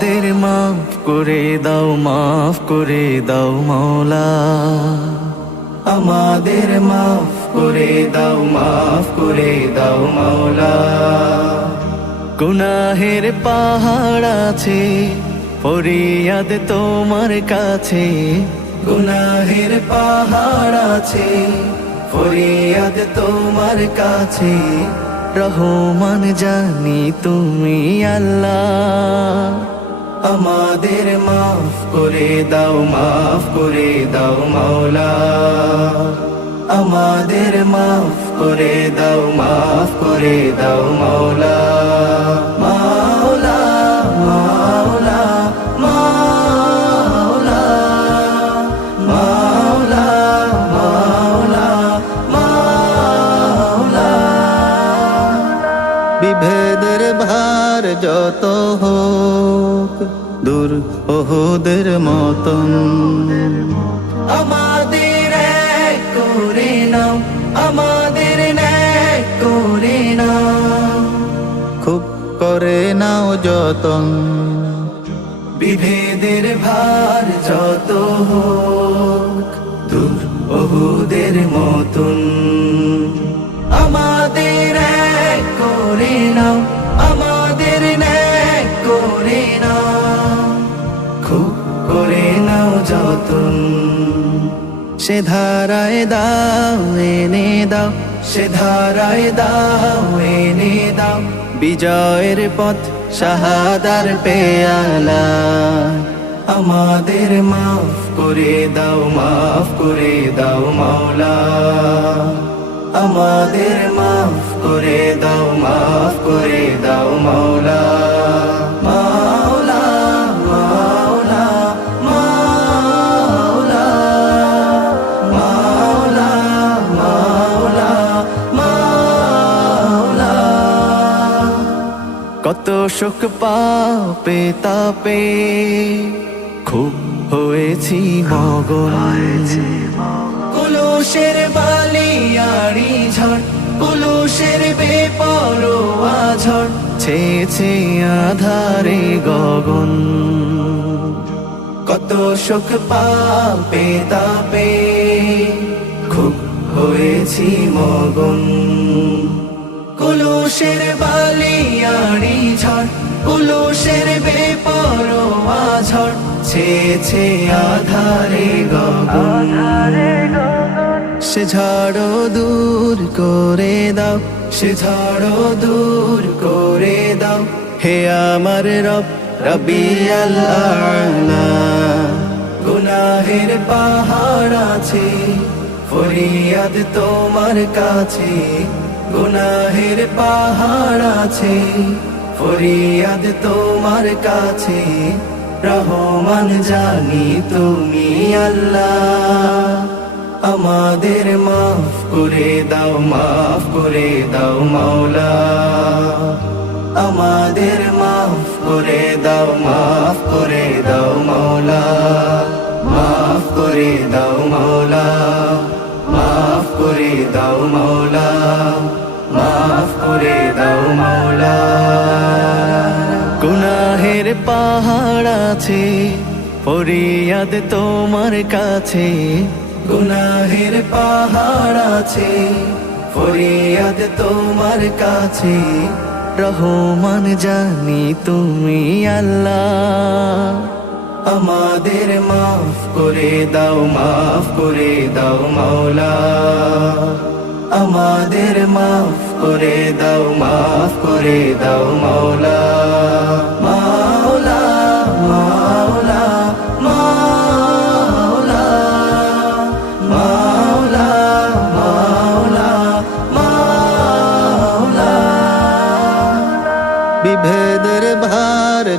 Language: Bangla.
আমাদের মাফ করে দাও, মাফ করে দাও মাওলা। আমাদের মাফ করে দাও, মাফ করে দাও মাওলা। গুনাহের পাহাড় আছে, ফরিয়াদ তোমার কাছে। গুনাহের পাহাড় আছে, ফরিয়াদ তোমার কাছে। রহমান জানি তুমি আল্লাহ। আমাদের মাফ করে দাও, মাফ করে দাও মাওলা। আমাদের মাফ করে দাও, মাফ করে দাও মাওলা। মাওলা মাওলা মাওলা মাওলা মাওলা মাওলা। বিভেদের ভার যত হোক দূর ওহুদের মতন, আমাদের এক করে নাও, আমাদের ন্যায় করে নাও। খুব করে নাও যতন, বিভেদের ভার যত হোক দূর ওহুদের মতন। আমাদের এক করে নাও, আমাদের ন্যায় করে নাও। খুব করে নাও যতন। সে ধারায় দাও এনে দাও, সে ধারায় দাও এনে দাও। বিজয়ের পথ শাহাদার পেয়ালা। আমাদের মাফ করে দাও, মাফ করে দাও মাওলা। আমাদের মাফ করে দাও, মাফ করে দাও মাওলা। মাওলা মাওলা মাওলা মাওলা মাওলা মাওলা। কত শোক পাপে তাপে খুব হয়েছি মগন। কুলুষের বালিয়াড়ি ঝড়, কুলুষের বেপরোয়া ঝড় ছেছে আধারে গগন। কত শোক পাপে তাপে খুব হয়েছি মগন। কুলুষের বালিয়াড়ি ঝড়, কুলুষের বেপরোয়া ঝড় ছেছে আধারে গগন। সে ঝড় দূর করে দাও, সে ঝড় দূর করে দাও। হে আমার রব রব্বিয়াল আ'লা। গুনাহের পাহাড় আছে, ফরিয়াদ তোমার কাছে। গুনাহের পাহাড় আছে, ফরিয়াদ তোমার কাছে। রহমান জানি তুমি আল্লাহ। আমাদের মাফ করে দাও, মাফ করে দাও মাওলা। আমাদের মাফ করে দাও, মাফ করে দাও মাওলা। মাফ করে দাও মাওলা, মাফ করে দাও মাওলা, মাফ করে দাও মাওলা। গুনাহের পাহাড় আছে, ফরিয়াদ তোমার কাছে। গুনাহের পাহাড় আছে, ফরিয়াদ তোমার কাছে। রহমান জানি তুমি আল্লাহ। আমাদের মাফ করে দাও, মাফ করে দাও মাওলা। আমাদের মাফ করে দাও, মাফ করে দাও মাওলা।